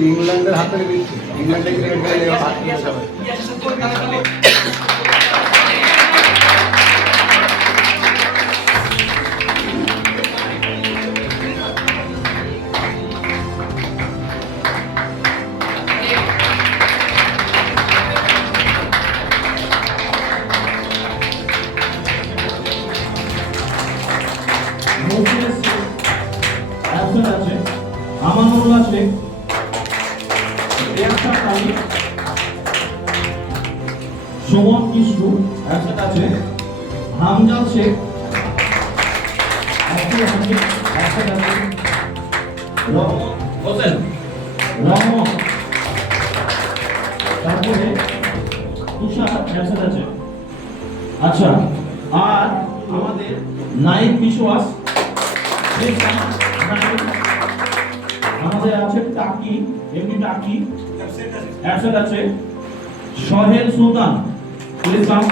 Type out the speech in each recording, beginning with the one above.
ইংল্যান্ডের হাতে ইংল্যান্ডের ক্রিকেট খেলে অ্যাবসেন্ট আছে। আমানুল্লাহ শেখ রিয়াসা সুমন কিশকু অ্যাবসেন্ট আছে। হামজাল শেখ অ্যাবসেন্ট হোসেন। তারপরে তুষার অ্যাবসেন্ট আছে। আচ্ছা আর আমাদের নাইক বিশ্বাস আমাদের আছে টাকি এমনি টাকি? অ্যাবসেন্ট আছে। সোহেল সুলতান ইসলাম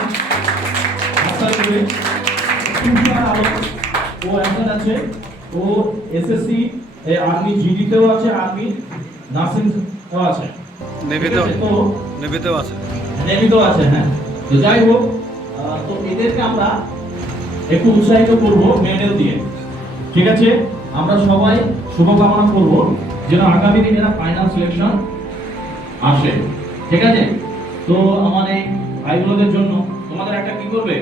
আসাদ করে তুষার আলম ও অ্যাবসেন্ট আছে। ও এসএসসি আর্মি জিডিতেও আছে আর্মি। নার্সিং আছে। নেভিতেও ঠিক আছে, নেভিতেও আছে। হ্যাঁ। তো যাই হোক তো এদেরকে আমরা একটু উৎসাহিত করব মেডেল দিয়ে। ঠিক আছে? আমরা সবাই শুভকামনা করব যেন আগামী দিনে এরা ফাইনাল সিলেকশন আসে। ঠিক আছে? তো আমার এই ভাইগুলোদের জন্য তোমাদের একটা কি করবে?